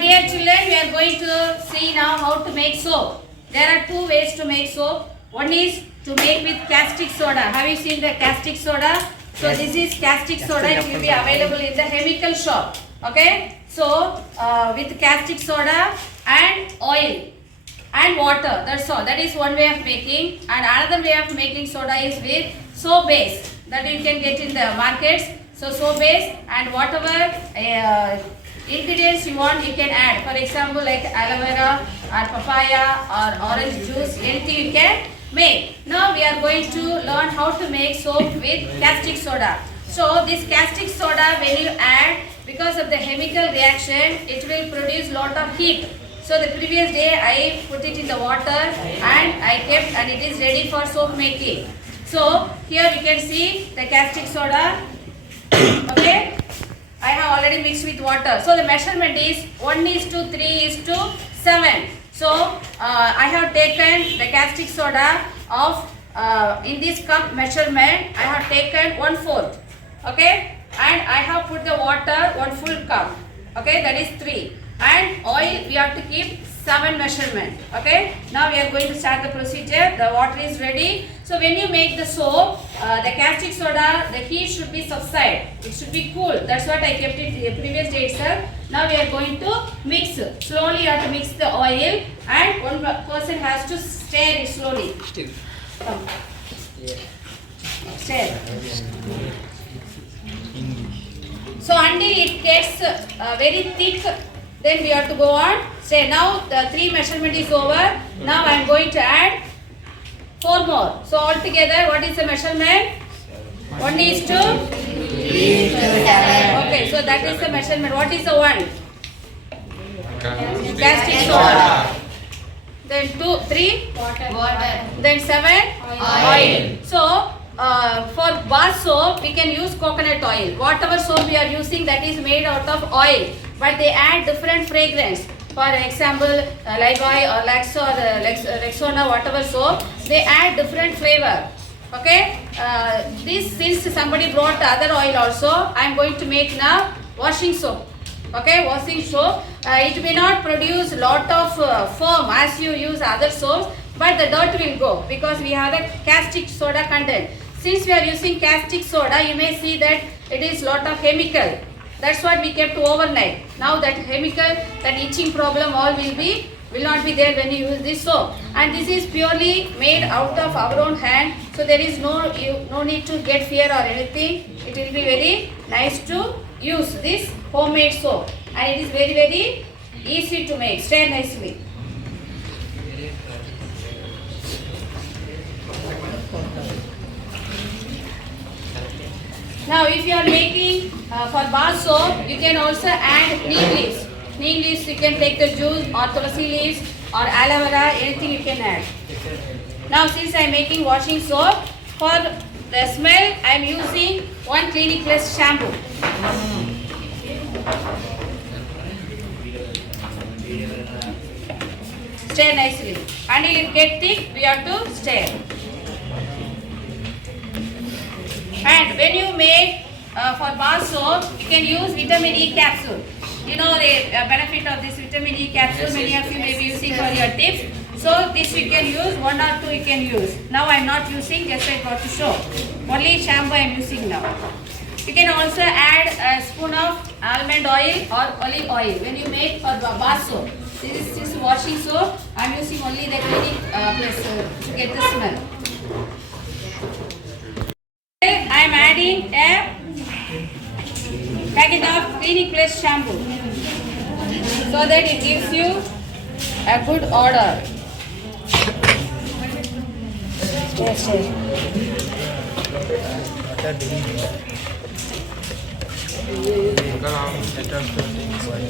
Dear children, we are going to see now how to make soap. There are two ways to make soap. One is to make with caustic soda. Have you seen the caustic soda? So yes. This is caustic soda. It will be available in the chemical shop. Okay. So with caustic soda and oil and water. That's all. That is one way of making. And another way of making soda is with soap base that you can get in the markets. So soap base and whatever ingredients you want, you can add. For example, like aloe vera or papaya or orange juice, anything you can make. Now we are going to learn how to make soap with caustic soda. So this caustic soda, when you add, because of the chemical reaction, it will produce lot of heat. So the previous day I put it in the water and I kept, and it is ready for soap making. So here you can see the caustic soda. Okay, I have already mixed with water. So the measurement is 1:3:7. So I have taken the caustic soda of in this cup measurement. I have taken 1/4. Okay, and I have put the water 1 full cup. Okay, that is 3. And oil we have to keep 7 measurement. Okay, now we are going to start the procedure. The water is ready. So when you make the soap, the caustic soda, the heat should be subside. It should be cool. That's what I kept it the previous day itself. Now we are going to mix. Slowly you have to mix the oil, and one person has to stir it slowly. Come. Stir. So until it gets very thick, then we have to go on. Say now the 3 measurement is over. Now I am going to add 4 more. So altogether, what is the measurement? 1:3:7. Okay, so that is the measurement. What is the 1? Caustic soda. Then 2, 3 water. Then 7 oil. So for bar soap, we can use coconut oil. Whatever soap we are using, that is made out of oil, but they add different fragrance. For example, Lifebuoy or Lux or Rexona, whatever soap, they add different flavor. Okay, this since somebody brought other oil also, I am going to make now washing soap. Okay, washing soap. It may not produce lot of foam as you use other soaps, but the dirt will go because we have the caustic soda content. Since we are using caustic soda, you may see that it is lot of chemical. That's what we kept overnight. Now that chemical, that itching problem all will not be there when you use this soap. And this is purely made out of our own hand. So there is no need to get fear or anything. It will be very nice to use this homemade soap. And it is very, very easy to make. Stir nicely. Now if you are making for bar soap, you can also add neem leaves. Neem leaves you can take the juice, or tulsi leaves or aloe vera, anything you can add. Now since I am making washing soap, for the smell I am using 1 Clinic Plus shampoo. Stir nicely. Until it gets thick, we have to stir. And when you make for bar soap, you can use vitamin E capsule. You know the benefit of this vitamin E capsule. Many of you may be using for your tips. So this you can use, 1 or 2 you can use. Now I am not using, just I got to show. Only shampoo I am using now. You can also add a spoon of almond oil or olive oil when you make for bar soap. This is washing soap. I am using only the Clinic Plus to get the smell. I am adding a packet of Clinic Plus shampoo so that it gives you a good odor. Yes, yes.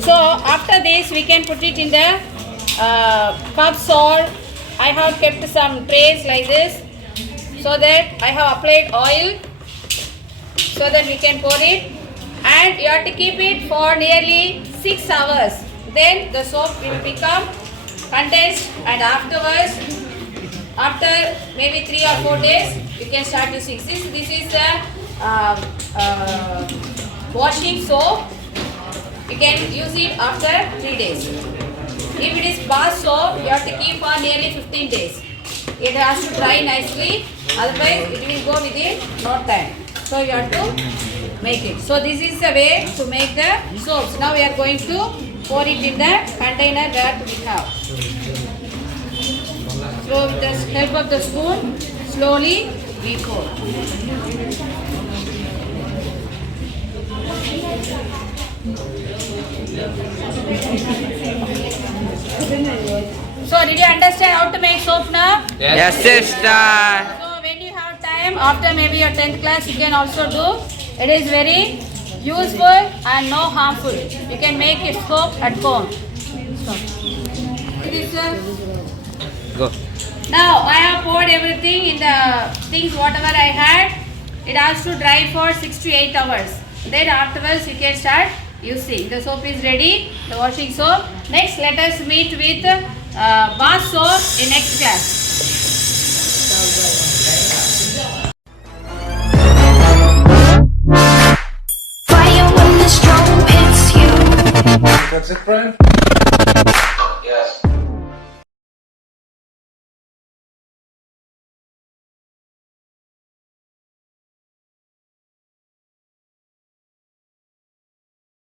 So after this we can put it in the cups, or I have kept some trays like this, so that I have applied oil so that we can pour it, and you have to keep it for nearly 6 hours. Then the soap will become condensed, and afterwards, after maybe 3 or 4 days, you can start using this. This is the washing soap You can use it after 3 days. If it is bar soap, you have to keep for nearly 15 days. It has to dry nicely, otherwise it will go within no time. So you have to make it. So this is the way to make the soaps. Now we are going to pour it in the container that we have. So with the help of the spoon, slowly we pour. So did you understand how to make soap now? Yes, sister. So when you have time, after maybe your 10th class, you can also do. It is very useful and no harmful. You can make it soap at home. It is, Go. now I have poured everything in the things whatever I had. It has to dry for 6 to 8 hours. Then afterwards you can start using. The soap is ready, the washing soap. Next let us meet with bath soap in next class. Fire when the storm hits you. That's it, friend?